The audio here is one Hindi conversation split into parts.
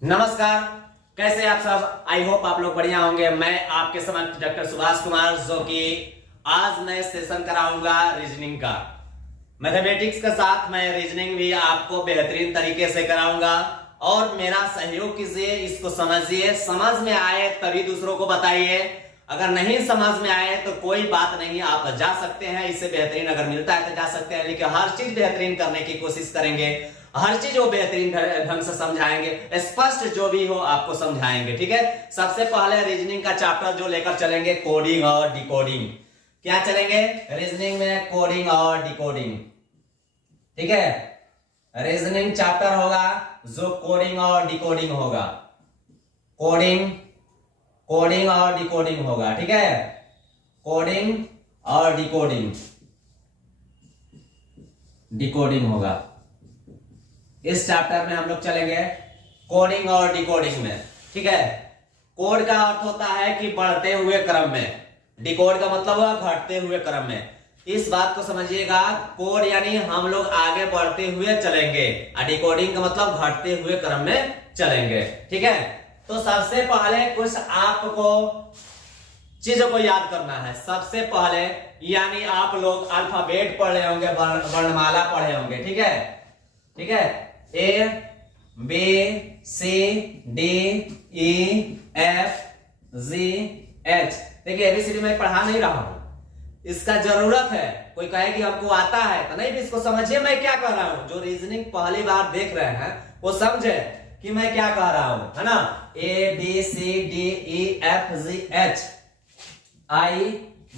नमस्कार। कैसे आप सब? आई होप आप लोग बढ़िया होंगे। मैं आपके समक्ष डॉक्टर सुभाष कुमार, जो कि आज मैं सेशन कराऊंगा रीजनिंग का। मैथमेटिक्स के साथ मैं रीजनिंग भी आपको बेहतरीन तरीके से कराऊंगा और मेरा सहयोग कीजिए, इसको समझिए। समझ में आए तभी दूसरों को बताइए, अगर नहीं समझ में आए तो कोई बात नहीं, आप जा सकते हैं। इससे बेहतरीन अगर मिलता है तो जा सकते हैं, लेकिन हर चीज बेहतरीन करने की कोशिश करेंगे। हर चीज वो बेहतरीन ढंग से समझाएंगे, स्पष्ट जो भी हो आपको समझाएंगे। ठीक है, सबसे पहले रीजनिंग का चैप्टर जो लेकर चलेंगे, कोडिंग और डिकोडिंग। क्या चलेंगे रीजनिंग में? कोडिंग और डिकोडिंग। ठीक है, रीजनिंग चैप्टर होगा जो कोडिंग और डिकोडिंग होगा। कोडिंग कोडिंग और डिकोडिंग होगा। ठीक है, कोडिंग और डिकोडिंग डिकोडिंग होगा। इस चैप्टर में हम लोग चलेंगे कोडिंग और डिकोडिंग में। ठीक है, कोड का अर्थ होता है कि बढ़ते हुए क्रम में, डिकोड का मतलब है घटते हुए क्रम में। इस बात को समझिएगा, कोड यानी हम लोग आगे बढ़ते हुए चलेंगे और डिकोडिंग का मतलब घटते हुए क्रम में चलेंगे। ठीक है, तो सबसे पहले कुछ आपको चीजों को याद करना है। सबसे पहले यानी आप लोग अल्फाबेट पढ़े होंगे, वर्णमाला पढ़े होंगे। ठीक है, ठीक है, A B C D E F G H. देखिए एबीसीडी मैं पढ़ा नहीं रहा हूं, इसका जरूरत है। कोई कहे कि हमको आता है तो नहीं, इसको समझिए मैं क्या कह रहा हूं। जो रीजनिंग पहली बार देख रहे हैं वो समझे कि मैं क्या कह रहा हूं, है ना। A B C D E F G H I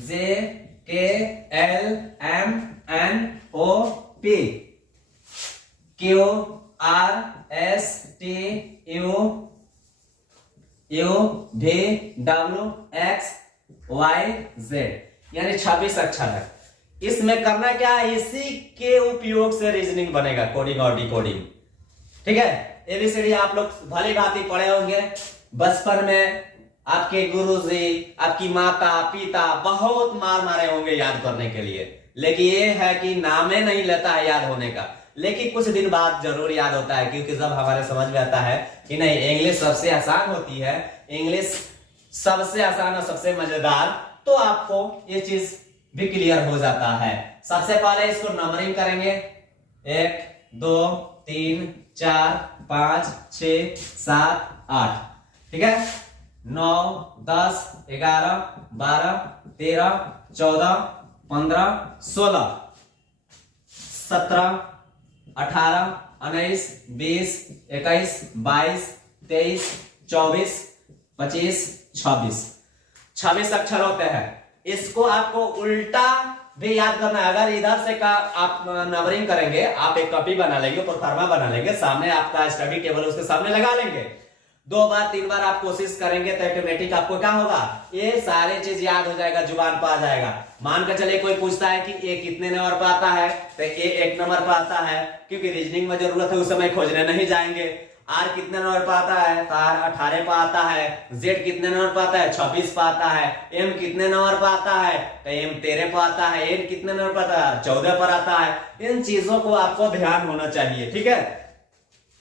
J K L M N O P Q R S T U U V W X Y Z, यानी 26 अक्षर है। इसमें करना क्या है, इसी के उपयोग से रीजनिंग बनेगा, कोडिंग और डिकोडिंग। ठीक है, एबीसीडी आप लोग भली भांति पढ़े होंगे बचपन में। आपके गुरुजी, आपकी माता पिता बहुत मार मारे होंगे याद करने के लिए, लेकिन ये है कि नामे नहीं लेता है याद होने का। लेकिन कुछ दिन बाद जरूर याद होता है, क्योंकि जब हमारे समझ में आता है कि नहीं, इंग्लिश सबसे आसान होती है, इंग्लिश सबसे आसान और सबसे मजेदार, तो आपको ये चीज भी क्लियर हो जाता है। सबसे पहले इसको नंबरिंग करेंगे, 1 2 3 4 5 6 7 8। ठीक है, 9 10 11 12 13 14 15 16 17 18 19 20 21 22 23 24 25 26 अक्षर होते हैं। इसको आपको उल्टा भी याद करना है। अगर इधर से का आप नंबरिंग करेंगे, आप एक कॉपी बना लेंगे, प्रोफार्मा बना लेंगे, सामने आपका स्टडी टेबल उसके सामने लगा लेंगे, 2 बार 3 बार आप कोशिश करेंगे तो ऑटोमेटिक आपको क्या होगा, ये सारे चीज याद हो जाएगा, जुबान पर आ जाएगा। मान कर चलिए कोई पूछता है कि ए कितने नंबर पर आता है, तो ए 1 नंबर पर आता है, क्योंकि रीजनिंग में जरूरत है, उस समय खोजने नहीं जाएंगे। आर कितने नंबर पर आता है, तो आर 18 पर आता है। जेड कितने नंबर पर आता है, 26 पर आता है। एम कितने नंबर पर आता है, तो एम 13 पर आता है। एन कितने नंबर पर आता है, 14 पर आता है। इन चीजों को आपको ध्यान होना चाहिए। ठीक है,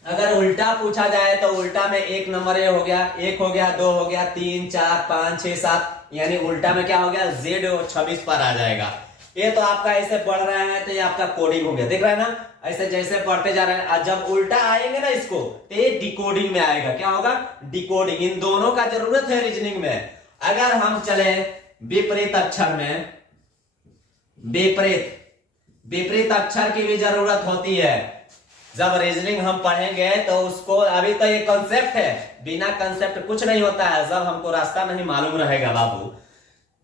अगर उल्टा पूछा जाए तो उल्टा में 1 नंबर ए हो गया, 1 हो गया, 2 हो गया, 3 4 5 6 7, यानी उल्टा में क्या हो गया, जेड 26 पर आ जाएगा। ये तो आपका ऐसे पढ़ रहे हैं तो ये आपका कोडिंग हो गया, देख रहे हैं ना, ऐसे जैसे पढ़ते जा रहे हैं। जब उल्टा आएंगे ना इसको, तो ये डिकोडिंग में आएगा। क्या होगा, डिकोडिंग। इन दोनों का जरूरत है रीजनिंग में। अगर हम चले विपरीत अक्षर में, विपरीत अक्षर की भी जरूरत होती है। जब रीजनिंग हम पढ़ेंगे तो उसको, अभी तो ये कॉन्सेप्ट है, बिना कॉन्सेप्ट कुछ नहीं होता है। जब हमको रास्ता नहीं मालूम रहेगा बाबू,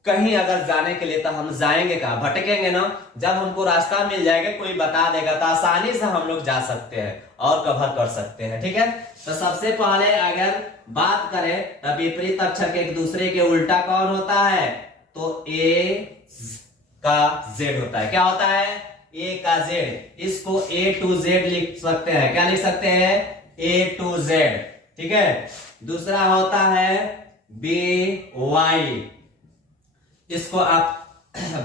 कहीं अगर जाने के लिए, तो हम जाएंगे कहाँ, भटकेंगे ना। जब हमको रास्ता मिल जाएगा, कोई बता देगा, तो आसानी से हम लोग जा सकते हैं और कवर कर सकते हैं। ठीक है, तो सबसे पहले अगर बात करें तो विपरीत अक्षर के एक दूसरे के उल्टा कौन होता है, तो ए का जेड होता है। क्या होता है, ए का जेड। इसको ए टू जेड लिख सकते हैं। क्या लिख सकते हैं, ए टू जेड। ठीक है, दूसरा होता है बी वाई, इसको आप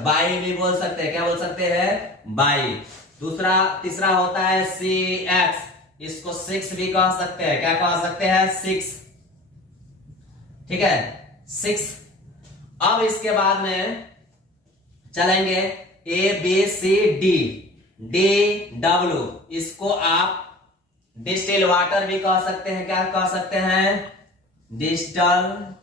बाई भी बोल सकते हैं। क्या बोल सकते हैं, बाई। तीसरा होता है सी एक्स, इसको 6 भी कह सकते हैं। क्या कह सकते हैं? 6। ठीक है, 6। अब इसके बाद में चलेंगे ABCD DW, इसको आप डिस्टिल वाटर भी कह सकते हैं। क्या कह सकते हैं? डिस्टिल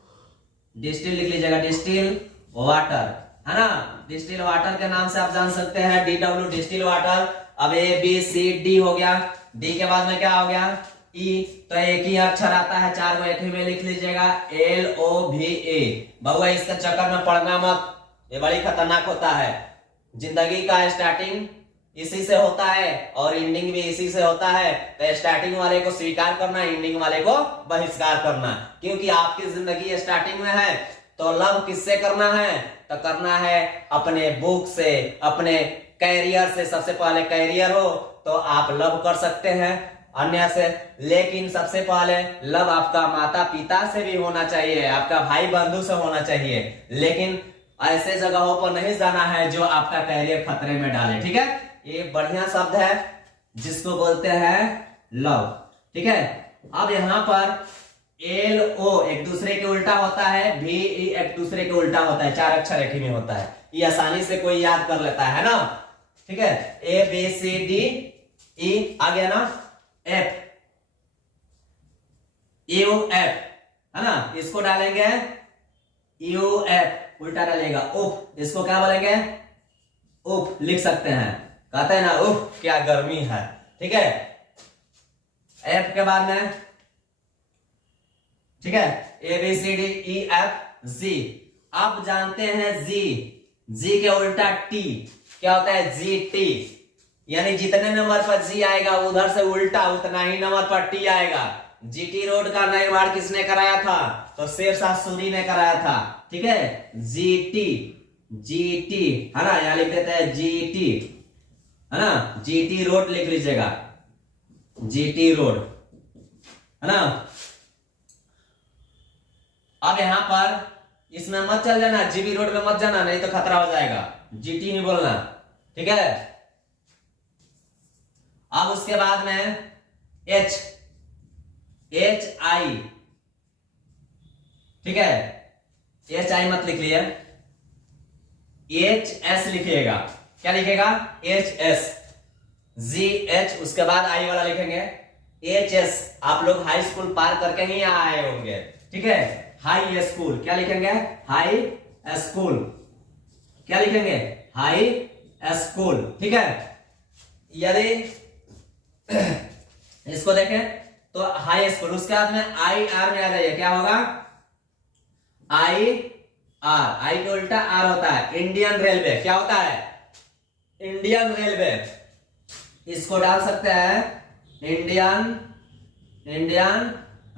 लिख लीजिएगा, डिस्टिल वाटर, है ना। डिस्टिल वाटर के नाम से आप जान सकते हैं DW डिस्टिल वाटर। अब ABCD हो गया, डी के बाद में क्या हो गया? E, तो एक ही अक्षर आता है, 4 को एक ही में लिख लीजिएगा, LOVA। बहुआ इसके चक्कर में पढ़ना मत, ये बड़ी खतरनाक होता है। जिंदगी का स्टार्टिंग इसी से होता है और एंडिंग भी इसी से होता है। तो स्टार्टिंग वाले को स्वीकार करना, एंडिंग वाले को बहिष्कार करना, क्योंकि आपकी जिंदगी स्टार्टिंग में है। तो लव किससे करना है? तो करना है अपने बुक से, अपने कैरियर से। सबसे पहले कैरियर हो तो आप लव कर सकते हैं अन्य से, लेकिन सबसे पहले लव आपका माता पिता से भी होना चाहिए, आपका भाई बंधु से होना चाहिए। लेकिन ऐसे जगहों पर नहीं जाना है जो आपका कैरियर खतरे में डाले। ठीक है, ये बढ़िया शब्द है जिसको बोलते हैं लव। ठीक है, अब यहां पर LO एक दूसरे के उल्टा होता है, VE एक दूसरे के उल्टा होता है, 4 अक्षर एक ही में होता है। ये आसानी से कोई याद कर लेता है ना। ठीक है, ABCDE आ गया ना, F UF, है ना। इसको डालेंगे UF, उल्टा डालेगा उफ, इसको क्या बोलेंगे? उफ लिख सकते हैं, कहते हैं ना उफ क्या गर्मी है। ठीक है, F के बाद में, ठीक है, ABCDEFG। आप जानते हैं G के उल्टा T क्या होता है? GT, यानी जितने नंबर पर G आएगा उधर से उल्टा उतना ही नंबर पर T आएगा। GT रोड का निर्माण किसने कराया था? तो शेरशाह सूरी ने कराया था। ठीक है, GT है ना, यहां लिख देते हैं GT, है ना। GT रोड लिख लीजिएगा, GT रोड, है ना। अब यहां पर इसमें मत चल जाना, GB रोड में मत जाना, नहीं तो खतरा हो जाएगा। GT ही बोलना। ठीक है, अब उसके बाद में HI, ठीक है, HI मत लिख लिए, HS लिखिएगा। क्या लिखेगा? HS। GH उसके बाद I वाला लिखेंगे, HS। आप लोग हाई स्कूल पार करके ही यहाँ आए होंगे। ठीक है, हाई स्कूल क्या लिखेंगे? High school. क्या लिखेंगे? High school. ठीक है, यदि इसको देखें तो हाई स्कूल, उसके बाद में IR में आ जाइए, क्या होगा? I के उल्टा R होता है, इंडियन रेलवे। क्या होता है? Indian railway. इसको डाल सकते हैं इंडियन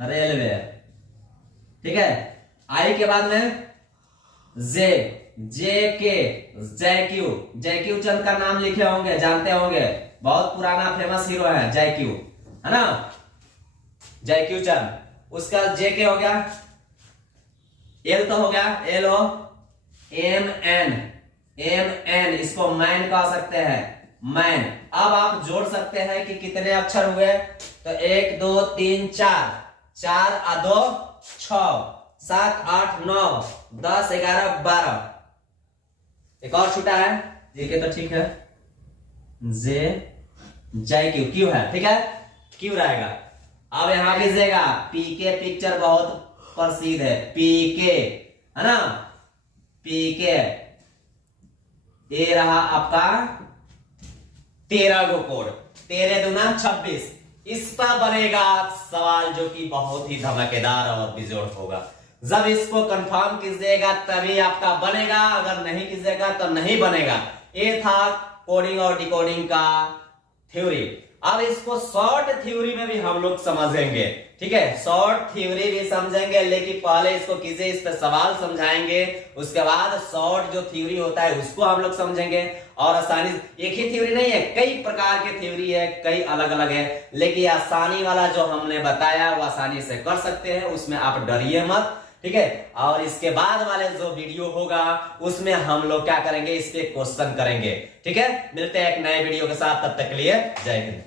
रेलवे। ठीक है, I के बाद में जैक्यू चंद का नाम लिखे होंगे, जानते होंगे, बहुत पुराना फेमस हीरो है जैक्यू, है ना, जैक्यू चंद। उसका JK हो गया, L तो हो गया, LO MN, इसको मैन कह सकते हैं, मैन। अब आप जोड़ सकते हैं कि कितने अक्षर हुए? तो 1 2 3 4, 4 और 2 6, 7 8 9 10 11 12। एक और छूटा है, JK तो ठीक है, जैक्यू क्यू है। ठीक है, क्यू रहेगा। अब यहां कीजिएगा, PK पिक्चर बहुत प्रसिद्ध है, PK, है ना, PK। ये रहा आपका 13 गो कोड, 13 दूना 26। इस पर बनेगा सवाल जो कि बहुत ही धमाकेदार और बेजोड़ होगा। जब इसको कंफर्म कीजिएगा तभी आपका बनेगा, अगर नहीं कीजिएगा तो नहीं बनेगा। ये था कोडिंग और डिकोडिंग का थ्योरी। अब इसको शॉर्ट थ्योरी में भी हम लोग समझेंगे। ठीक है, शॉर्ट थ्योरी भी समझेंगे, लेकिन पहले इसको कीजिए, इस पे सवाल समझाएंगे, उसके बाद शॉर्ट जो थ्योरी होता है उसको हम लोग समझेंगे। और आसानी, एक ही थ्योरी नहीं है, कई प्रकार के थ्योरी है, कई अलग अलग है, लेकिन आसानी वाला जो हमने बताया वो आसानी से कर सकते हैं, उसमें आप डरिए मत। ठीक है, और इसके बाद वाले जो वीडियो होगा उसमें हम लोग क्या करेंगे, इस पे क्वेश्चन करेंगे। ठीक है, मिलते हैं एक नए वीडियो के साथ, तब तक के लिए जय हिंद।